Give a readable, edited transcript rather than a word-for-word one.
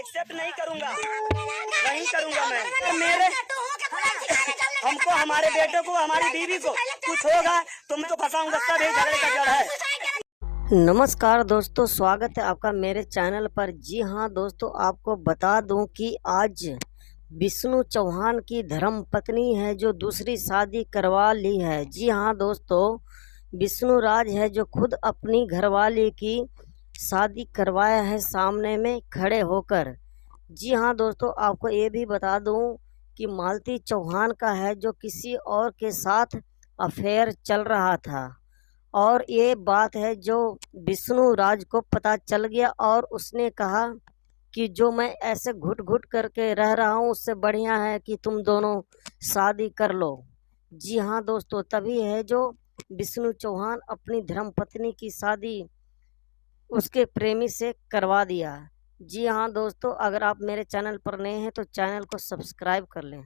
Accept नहीं करूंगा, नहीं करूंगा मैं। तो मेरे हमको, हमारे बेटे को, हमारी बीवी को कुछ होगा तो मैं तो फंसाऊंगा। सब एक झगड़े का जड़ है। नमस्कार दोस्तों, स्वागत है आपका मेरे चैनल पर। जी हाँ दोस्तों, आपको बता दूं कि आज विष्णु चौहान की धर्म पत्नी है जो दूसरी शादी करवा ली है। जी हाँ दोस्तों, विष्णु राज है जो खुद अपनी घरवाली की शादी करवाया है सामने में खड़े होकर। जी हाँ दोस्तों, आपको ये भी बता दूं कि मालती चौहान का है जो किसी और के साथ अफेयर चल रहा था, और ये बात है जो विष्णु राज को पता चल गया और उसने कहा कि जो मैं ऐसे घुट घुट करके रह रहा हूँ उससे बढ़िया है कि तुम दोनों शादी कर लो। जी हाँ दोस्तों, तभी है जो विष्णु चौहान अपनी धर्मपत्नी की शादी उसके प्रेमी से करवा दिया। जी हाँ दोस्तों, अगर आप मेरे चैनल पर नए हैं तो चैनल को सब्सक्राइब कर लें।